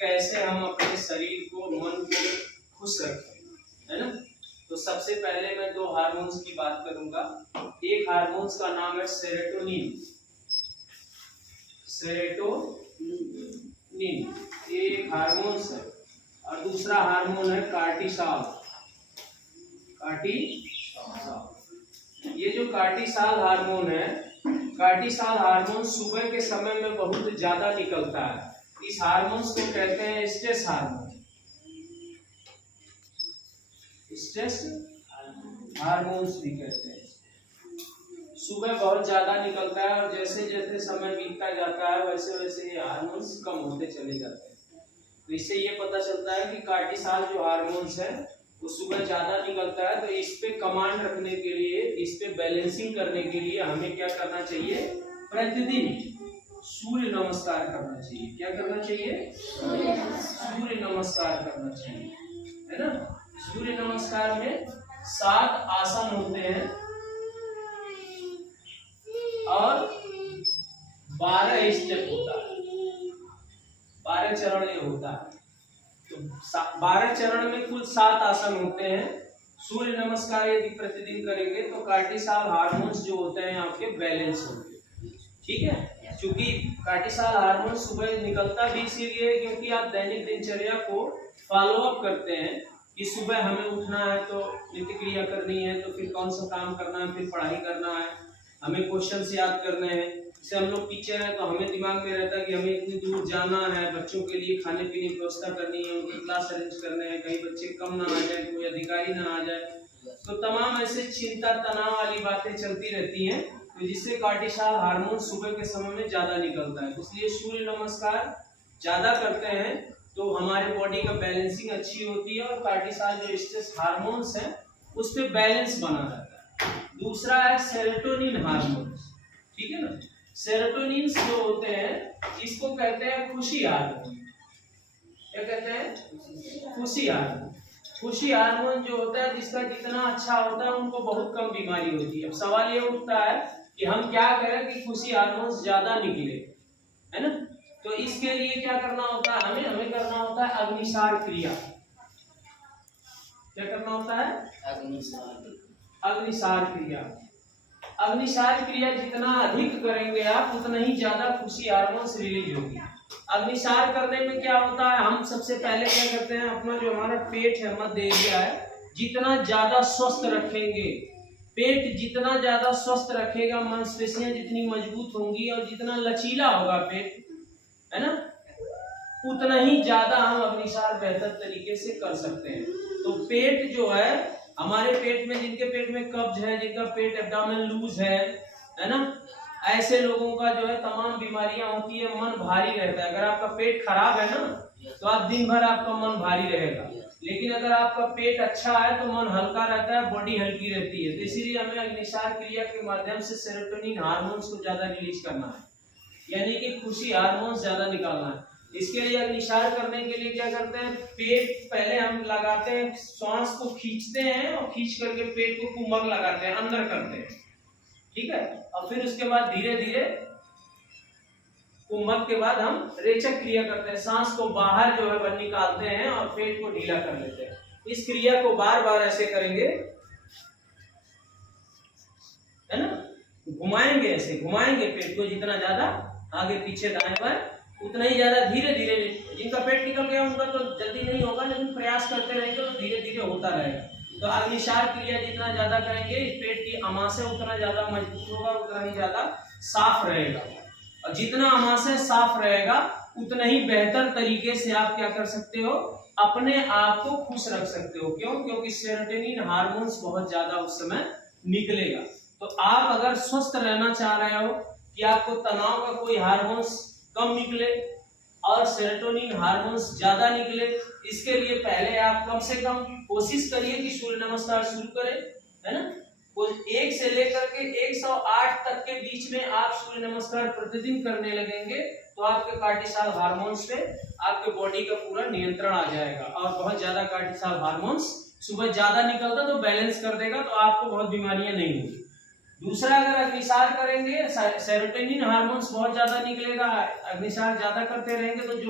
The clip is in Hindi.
कैसे हम अपने शरीर को, मन को खुश रखें, है ना। तो सबसे पहले मैं दो हार्मोन्स की बात करूंगा। एक हार्मोन्स का नाम है सेरोटोनिन। सेरोटोनिन एक हार्मोन्स है, और दूसरा हार्मोन है कार्टिसॉल। कार्टिसॉल, ये जो कार्टिसॉल हार्मोन है, कार्टिसॉल हार्मोन सुबह के समय में बहुत ज्यादा निकलता है। इस हार्मोन्स को कहते हैं स्ट्रेस हार्मोन। स्ट्रेस हार्मोन्स भी कहते हैं। सुबह बहुत ज्यादा निकलता है, और जैसे जैसे समय बीतता जाता है वैसे वैसे ये हार्मोन्स कम होते चले जाते हैं। तो इससे ये पता चलता है कि कार्टिसॉल जो हार्मोन्स है वो सुबह ज्यादा निकलता है। तो इस पे कमांड रखने के लिए, इस पे बैलेंसिंग करने के लिए हमें क्या करना चाहिए? प्रतिदिन सूर्य नमस्कार करना चाहिए। क्या करना चाहिए? सूर्य नमस्कार करना चाहिए, है ना। सूर्य नमस्कार में 7 आसन होते हैं और 12 स्टेप होता है, 12 चरण ये होता है। तो 12 चरण में कुल 7 आसन होते हैं। सूर्य नमस्कार यदि प्रतिदिन करेंगे तो कार्टिसॉल हार्मोन्स जो होते हैं आपके बैलेंस होंगे, ठीक है। क्योंकि कार्टिसॉल हार्मोन सुबह निकलता भी इसीलिए क्योंकि आप दैनिक दिनचर्या को फॉलो अप करते हैं कि सुबह हमें उठना है तो नित्य क्रिया करनी है, तो फिर कौन सा काम करना है, फिर पढ़ाई करना है, हमें क्वेश्चंस याद करने हैं। जैसे हम लोग टीचर हैं तो हमें दिमाग में रहता है कि हमें इतनी दूर जाना है, बच्चों के लिए खाने पीने की व्यवस्था करनी है, उनके क्लास अरेंज करने हैं, कई बच्चे कम ना आ जाए, कोई अधिकारी ना आ जाए, तो तमाम ऐसे चिंता तनाव वाली बातें चलती रहती हैं, तो जिससे कार्टिसॉल हार्मोन सुबह के समय में ज्यादा निकलता है। इसलिए सूर्य नमस्कार ज्यादा करते हैं तो हमारे बॉडी का बैलेंसिंग अच्छी होती है, और कार्टिसॉल जो स्ट्रेस हार्मोन्स है उस पे बैलेंस बना रहता है। दूसरा है सेरोटोनिन हार्मोन, ठीक है ना। सेरोटोनिन जो होते हैं इसको कहते हैं खुशी हार्मोन। क्या कहते हैं? खुशी हार्मोन। खुशी हार्मोन जो होता है, जिसका जितना अच्छा होता है उनको बहुत कम बीमारी होती है। अब सवाल ये उठता है कि हम क्या करें कि खुशी हार्मोन ज्यादा निकले, है ना। तो इसके लिए क्या करना होता है? हमें करना होता है अग्निसार क्रिया। क्या करना होता है? अग्निसार क्रिया। अग्निसार क्रिया जितना अधिक करेंगे आप, उतना ही ज्यादा खुशी हार्मोन्स रिलीज होगी। अग्निसार करने में क्या होता है, हम सबसे पहले क्या करते हैं, अपना जो हमारा पेट है, मध्य एरिया है, जितना ज्यादा स्वस्थ रखेंगे, पेट जितना ज्यादा स्वस्थ रखेगा, मांसपेशियां जितनी मजबूत होंगी और जितना लचीला होगा पेट, है ना, उतना ही ज्यादा हम अग्निसार बेहतर तरीके से कर सकते हैं। तो पेट जो है, हमारे पेट में, जिनके पेट में कब्ज है, जिनका पेट एब्डोमेन लूज है ना, ऐसे लोगों का जो है तमाम बीमारियां होती है। मन भारी रहता है। अगर आपका पेट खराब है ना, तो आप दिन भर आपका मन भारी रहेगा, लेकिन अगर आपका पेट अच्छा है तो मन हल्का रहता है, बॉडी हल्की रहती है। तो इसीलिए हमें अग्निसार क्रिया के माध्यम से सेरोटोनिन हार्मोन्स को ज्यादा रिलीज करना है, यानी कि खुशी हार्मोन्स ज्यादा निकालना है। इसके लिए अग्निसार करने के लिए क्या करते हैं, पेट पहले हम लगाते हैं, श्वास को खींचते हैं और खींच करके पेट को कुम्भक लगाते हैं, अंदर करते हैं, ठीक है। और फिर उसके बाद धीरे धीरे कुम्भक के बाद हम रेचक क्रिया करते हैं, सांस को बाहर जो है निकालते हैं और पेट को ढीला कर लेते हैं। इस क्रिया को बार बार ऐसे करेंगे, है ना, घुमाएंगे, ऐसे घुमाएंगे पेट को, जितना ज्यादा आगे पीछे दाएं बाएं उतना ही ज्यादा धीरे धीरे। जिनका पेट निकल गया उनका तो जल्दी नहीं होगा, लेकिन प्रयास करते रहेंगे तो धीरे धीरे होता रहेगा। तो अग्निसार क्रिया जितना ज्यादा करेंगे, पेट की अमाशय उतना ज्यादा मजबूत होगा, उतना ही ज्यादा साफ रहेगा, और जितना अमाशय साफ रहेगा उतना ही बेहतर तरीके से आप क्या कर सकते हो, अपने आप को खुश रख सकते हो। क्यों? क्योंकि सेरोटोनिन हार्मोन्स बहुत ज्यादा उस समय निकलेगा। तो आप अगर स्वस्थ रहना चाह रहे हो कि आपको तनाव का कोई हार्मोन्स कम निकले और सेरोटोनिन हार्मोन्स ज्यादा निकले, इसके लिए पहले आप कम से कम कोशिश करिए कि सूर्य नमस्कार शुरू करें, है ना। 1 से लेकर के 108 तक के बीच में आप सूर्य नमस्कार प्रतिदिन करने लगेंगे तो आपके कार्टिसॉल हार्मोन्स पे आपके बॉडी का पूरा नियंत्रण आ जाएगा, और बहुत ज्यादा कार्टिसॉल हार्मोन्स सुबह ज्यादा निकलता तो बैलेंस कर देगा, तो आपको बहुत बीमारियां नहीं होगी। दूसरा, अगर अग्निसार करेंगे, सेरोटोनिन हार्मोन्स बहुत ज्यादा निकलेगा, अग्निसार ज्यादा करते रहेंगे तो जो